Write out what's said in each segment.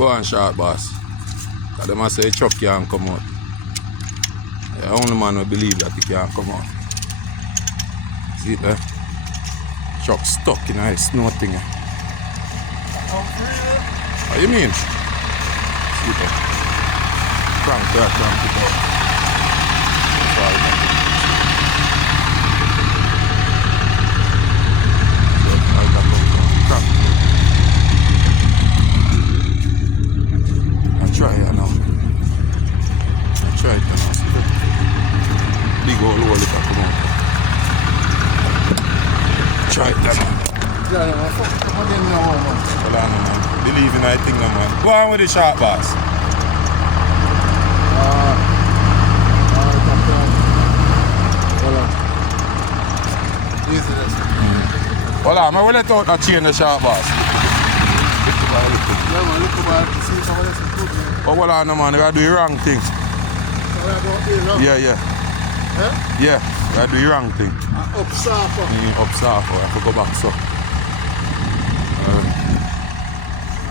Go on, short boss. Cause them a say the truck can't come out. The only man will believe that it can't come out. See it there? Truck stuck in a snow thing. What you mean? See it there? Crank there, crank it out. That's all it is. Try it now. Try it now. Big old hole if I come out. Try it now. Yeah, man. Fuck them now, man. Hold on, man. Believe in that thing now, man. Go on with the short boss. Easy this. Hold on, man. We'll let out that chain the short boss. Yeah, man. Look about to see someone else is good, man. Oh, hold on, man. You gotta do the wrong thing. So what about this, no? Yeah. Eh? Yeah. You gotta do the wrong thing. Up sharper. Up south. I have to go back, so.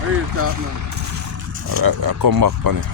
Real talk, man. Alright, I'll come back on it.